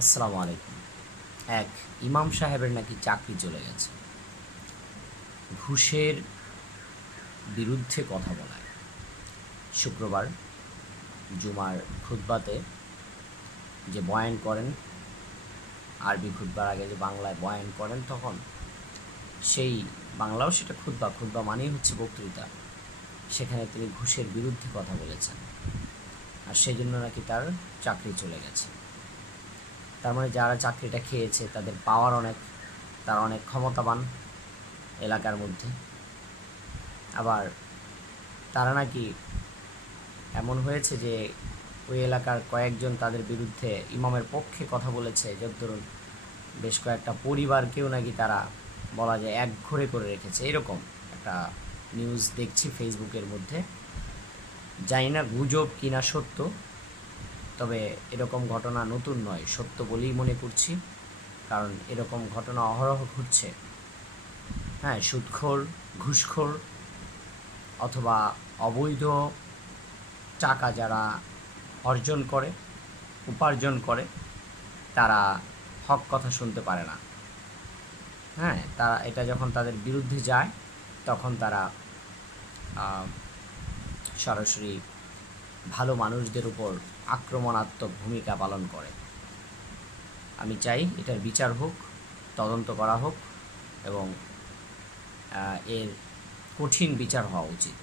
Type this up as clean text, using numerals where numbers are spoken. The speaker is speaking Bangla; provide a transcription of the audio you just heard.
আসসালামু আলাইকুম। এক ইমাম সাহেবের নাকি চাকরি চলে গেছে ঘুষের বিরুদ্ধে কথা বলায়। শুক্রবার জুমার খুতবাতে যে বয়ান করেন, আরবি খুতবার আগে যে বাংলায় বয়ান করেন, তখন সেই বাংলাও সেটা খুতবা খুতবা মানেই হচ্ছে বক্তৃতা। সেখানে তিনি ঘুষের বিরুদ্ধে কথা বলেছেন, আর সেই জন্য নাকি তার চাকরি চলে গেছে। তার মানে যারা চাকরিটা খেয়েছে তাদের পাওয়ার অনেক, তারা অনেক ক্ষমতাবান এলাকার মধ্যে। আবার তারা নাকি এমন হয়েছে যে ওই এলাকার কয়েকজন তাদের বিরুদ্ধে ইমামের পক্ষে কথা বলেছে, যত ধরুন বেশ কয়েকটা পরিবারকেও নাকি তারা বলা যায় একঘরে করে রেখেছে। এরকম একটা নিউজ দেখছি ফেসবুকের মধ্যে। জানি না গুজব কিনা সত্য, তবে এরকম ঘটনা নতুন নয়, সত্য বলেই মনে করছি, কারণ এরকম ঘটনা অহরহ ঘটছে। হ্যাঁ, সুদখোর, ঘুষখোর অথবা অবৈধ টাকা যারা অর্জন করে, উপার্জন করে, তারা হক কথা শুনতে পারে না। হ্যাঁ, তারা এটা যখন তাদের বিরুদ্ধে যায় তখন তারা সরাসরি ভালো মানুষদের উপর আক্রমণাত্মক ভূমিকা পালন করে। আমি চাই এটার বিচার হোক, তদন্ত করা হোক এবং এর কঠিন বিচার হওয়া উচিত।